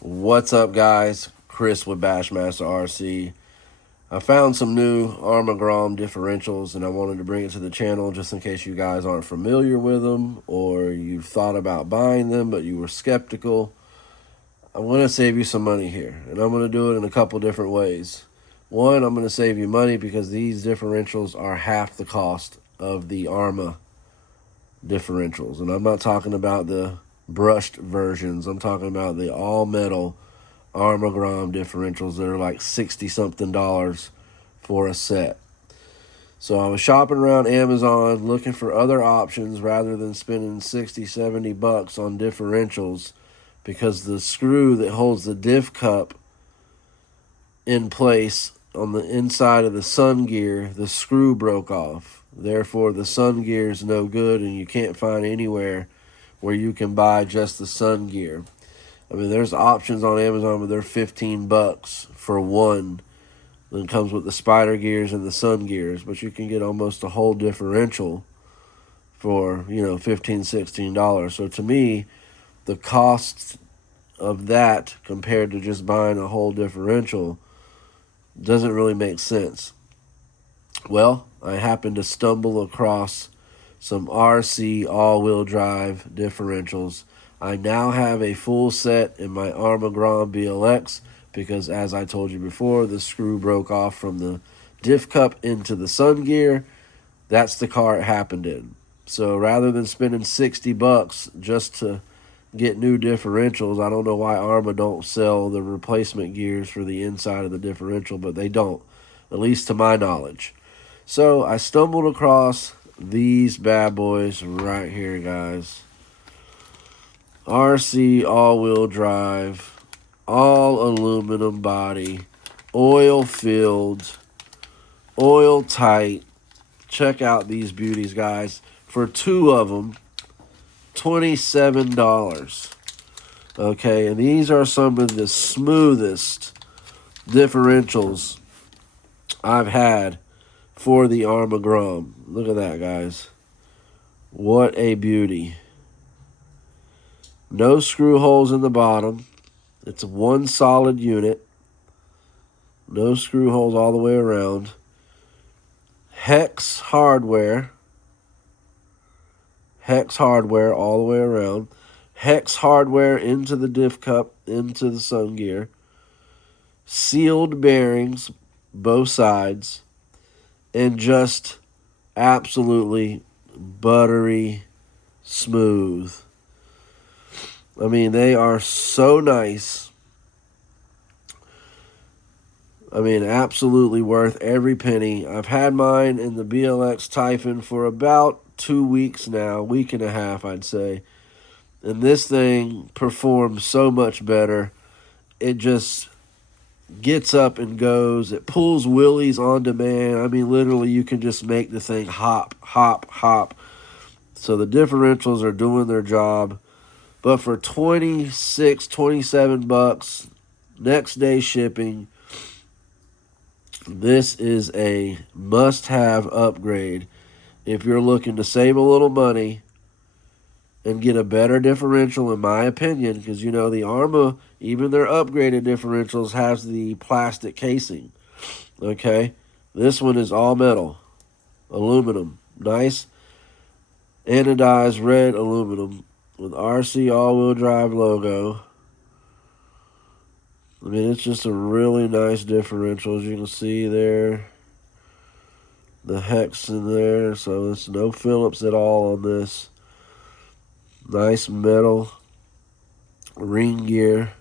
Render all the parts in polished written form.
What's up, guys? Chris with Bassmaster RC. I found some new Arrma Grom differentials, and I wanted to bring it to the channel just in case you guys aren't familiar with them or you've thought about buying them but you were skeptical. I'm going to save you some money here, and I'm going to do it in a couple different ways. One, I'm going to save you money because these differentials are half the cost of the Arrma differentials, and I'm not talking about the brushed versions. I'm talking about the all-metal Arrma Grom differentials that are like 60 something dollars for a set. So I was shopping around Amazon looking for other options rather than spending 60, 70 bucks on differentials because the screw that holds the diff cup in place on the inside of the sun gear, the screw broke off. Therefore, the sun gear is no good, and you can't find anywhere where you can buy just the sun gear. I mean, there's options on Amazon, but they're 15 bucks for one that comes with the spider gears and the sun gears, but you can get almost a whole differential for, $15, $16. So to me, the cost of that compared to just buying a whole differential doesn't really make sense. Well, I happened to stumble across some RC all-wheel drive differentials. I now have a full set in my Arrma Grom BLX because, as I told you before, the screw broke off from the diff cup into the sun gear. That's the car it happened in. So rather than spending 60 bucks just to get new differentials, I don't know why Arrma don't sell the replacement gears for the inside of the differential, but they don't, at least to my knowledge. So I stumbled across these bad boys right here, guys. RC all-wheel drive, all aluminum body, oil filled, oil tight. Check out these beauties, guys. For two of them, $27. Okay, and these are some of the smoothest differentials I've had for the Arrma Grom. Look at that, guys. What a beauty. No screw holes in the bottom. It's one solid unit. No screw holes all the way around. Hex hardware. Hex hardware all the way around. Hex hardware into the diff cup, into the sun gear. Sealed bearings, both sides. And just absolutely buttery smooth. I mean, they are so nice. I mean, absolutely worth every penny. I've had mine in the BLX Typhon for about 2 weeks now, week and a half, I'd say. And this thing performs so much better. It just gets up and goes. It pulls wheelies on demand. I mean, literally, you can just make the thing hop, hop, hop. So the differentials are doing their job. But for 26, 27 bucks, next day shipping, this is a must-have upgrade if you're looking to save a little money and get a better differential, in my opinion, because, the Arrma, even their upgraded differentials, has the plastic casing, okay? This one is all metal, aluminum, nice anodized red aluminum with RC all-wheel drive logo. I mean, it's just a really nice differential, as you can see there. The hex in there, so there's no Phillips at all on this. Nice metal ring gear.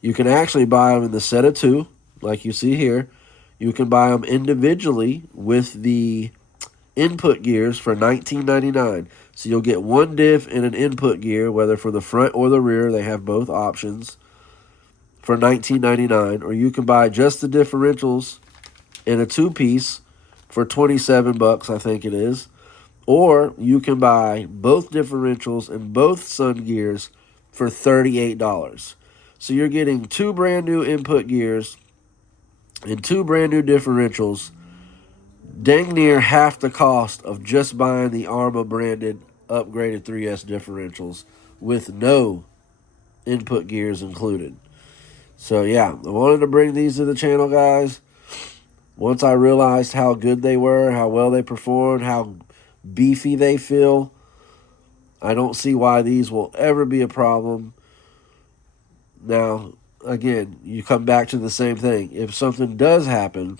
You can actually buy them in the set of two, like you see here. You can buy them individually with the input gears for $19.99. So you'll get one diff and an input gear, whether for the front or the rear. They have both options for $19.99. Or you can buy just the differentials in a two-piece for 27 bucks, I think it is. Or you can buy both differentials and both sun gears for $38. So you're getting two brand new input gears and two brand new differentials, dang near half the cost of just buying the Arrma branded upgraded 3S differentials with no input gears included. So yeah, I wanted to bring these to the channel, guys. Once I realized how good they were, how well they performed, how beefy they feel, I don't see why these will ever be a problem. Now, again, you come back to the same thing. If something does happen,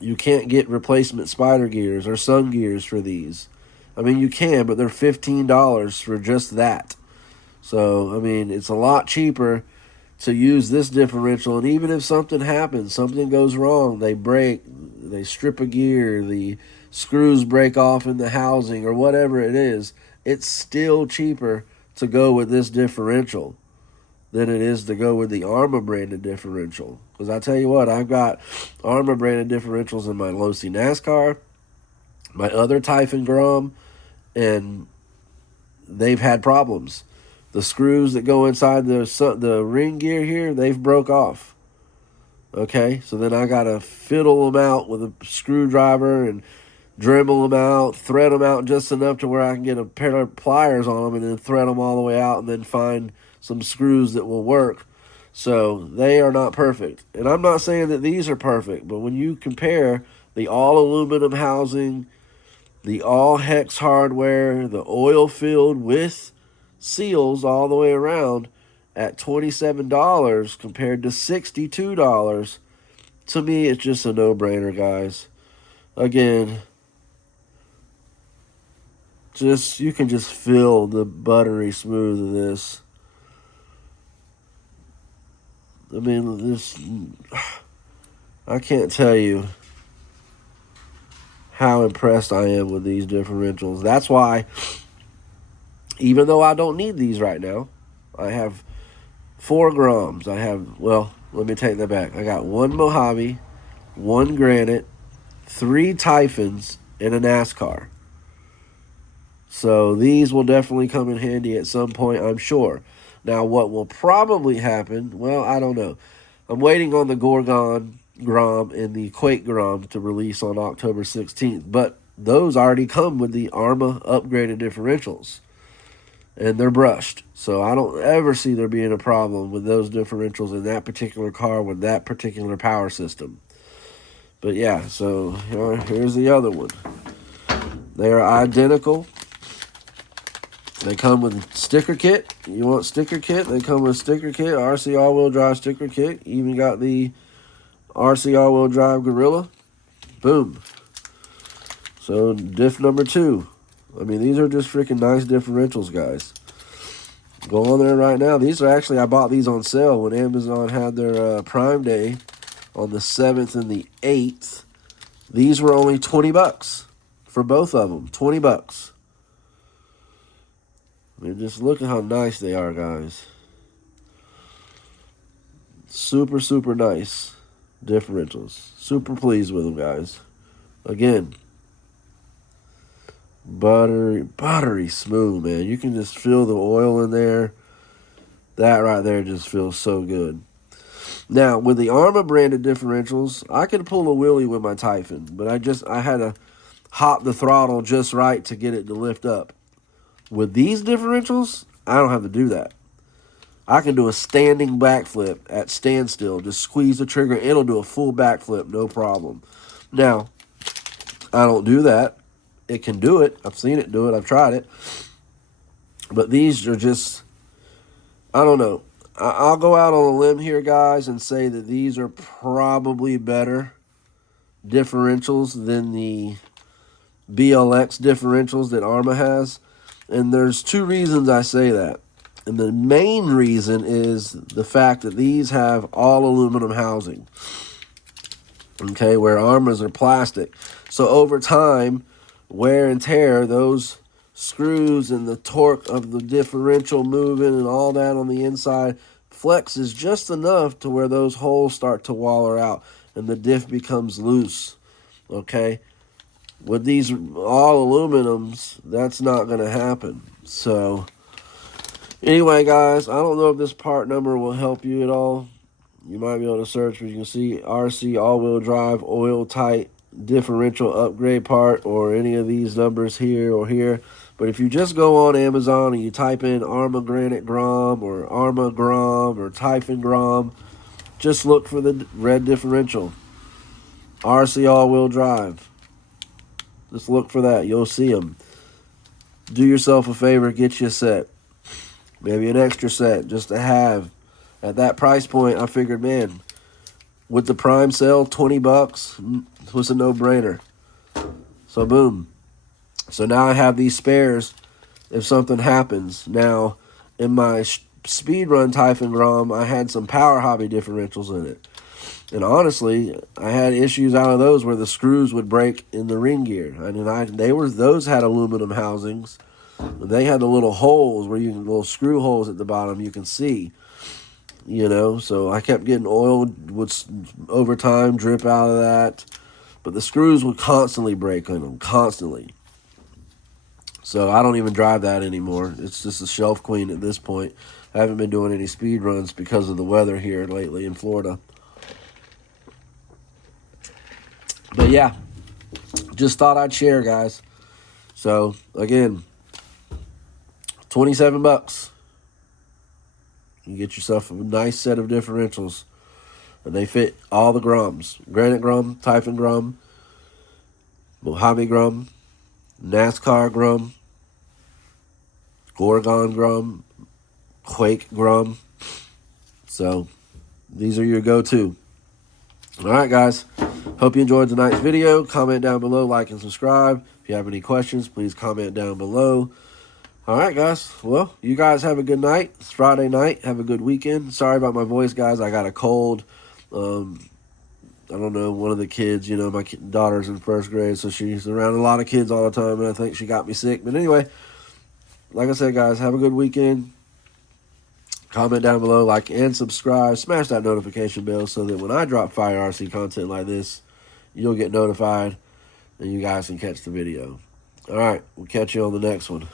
you can't get replacement spider gears or sun gears for these. I mean, you can, but they're $15 for just that. So, I mean, it's a lot cheaper to use this differential. And even if something happens, something goes wrong, they break, they strip a gear, the screws break off in the housing or whatever it is, it's still cheaper to go with this differential than it is to go with the Arrma branded differential. Because I tell you what, I've got Arrma branded differentials in my Losi NASCAR, my other Typhon Grom, and they've had problems. The screws that go inside the ring gear here, they've broke off. Okay, so then I got to fiddle them out with a screwdriver and dremel them out, thread them out just enough to where I can get a pair of pliers on them and then thread them all the way out and then find some screws that will work. So they are not perfect. And I'm not saying that these are perfect, but when you compare the all aluminum housing, the all hex hardware, the oil filled with seals all the way around at $27 compared to $62, to me it's just a no-brainer, guys. Again, you can just feel the buttery smooth of this. I mean, I can't tell you how impressed I am with these differentials. That's why, even though I don't need these right now, I have 4 Groms. Let me take that back. I got 1 Mojave, 1 Granite, 3 Typhons, and a NASCAR. So these will definitely come in handy at some point, I'm sure. Now, what will probably happen, well, I don't know. I'm waiting on the Gorgon Grom and the Quake Grom to release on October 16th. But those already come with the Arrma upgraded differentials. And they're brushed. So I don't ever see there being a problem with those differentials in that particular car with that particular power system. But yeah, so here's the other one. They are identical. They come with sticker kit. You want sticker kit? They come with sticker kit, RC all-wheel drive sticker kit. Even got the RC all-wheel drive Gorilla. Boom. So diff number 2. I mean, these are just freaking nice differentials, guys. Go on there right now. These are actually, I bought these on sale when Amazon had their Prime Day on the 7th and the 8th. These were only $20 for both of them. $20. I mean, just look at how nice they are, guys. Super, super nice differentials. Super pleased with them, guys. Again, buttery smooth, man. You can just feel the oil in there. That right there just feels so good. Now, with the Arrma branded differentials, I could pull a wheelie with my Typhon, but I had to hop the throttle just right to get it to lift up. With these differentials, I don't have to do that. I can do a standing backflip at standstill. Just squeeze the trigger. It'll do a full backflip, no problem. Now, I don't do that. It can do it. I've seen it do it. I've tried it. But these are just, I don't know. I'll go out on a limb here, guys, and say that these are probably better differentials than the BLX differentials that Arrma has. And there's 2 reasons I say that. And the main reason is the fact that these have all aluminum housing. Okay, where Arrmas are plastic. So over time, wear and tear, those screws and the torque of the differential moving and all that on the inside flexes just enough to where those holes start to waller out and the diff becomes loose. Okay? With these all aluminums, that's not going to happen. So, anyway, guys, I don't know if this part number will help you at all. You might be able to search, but you can see RC all-wheel drive, oil-tight, differential upgrade part, or any of these numbers here or here. But if you just go on Amazon and you type in Arrma Granite Grom or Arrma Grom or Typhon Grom, just look for the red differential. RC all-wheel drive. Just look for that. You'll see them. Do yourself a favor. Get you a set. Maybe an extra set just to have. At that price point, I figured, man, with the prime sale, $20 was a no-brainer. So, boom. So now I have these spares if something happens. Now, in my speed run Typhon Grom, I had some Power Hobby differentials in it. And honestly, I had issues out of those where the screws would break in the ring gear. Those had aluminum housings. They had the little holes where little screw holes at the bottom you can see. So I kept getting oil would over time drip out of that. But the screws would constantly break on them, constantly. So I don't even drive that anymore. It's just a shelf queen at this point. I haven't been doing any speed runs because of the weather here lately in Florida. But yeah, just thought I'd share, guys. So again, $27. You get yourself a nice set of differentials. And they fit all the Groms. Granite Grom, Typhon Grom, Mojave Grom, NASCAR Grom, Gorgon Grom, Quake Grom. So these are your go-to. All right, guys. Hope you enjoyed tonight's video. Comment down below, like, and subscribe. If you have any questions, please comment down below. All right, guys. Well, you guys have a good night. It's Friday night. Have a good weekend. Sorry about my voice, guys. I got a cold. I don't know, one of the kids, my daughter's in first grade, so she's around a lot of kids all the time, and I think she got me sick. But anyway, like I said, guys, have a good weekend. Comment down below, like, and subscribe. Smash that notification bell so that when I drop fire RC content like this, you'll get notified, and you guys can catch the video. All right, we'll catch you on the next one.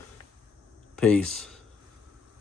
Peace.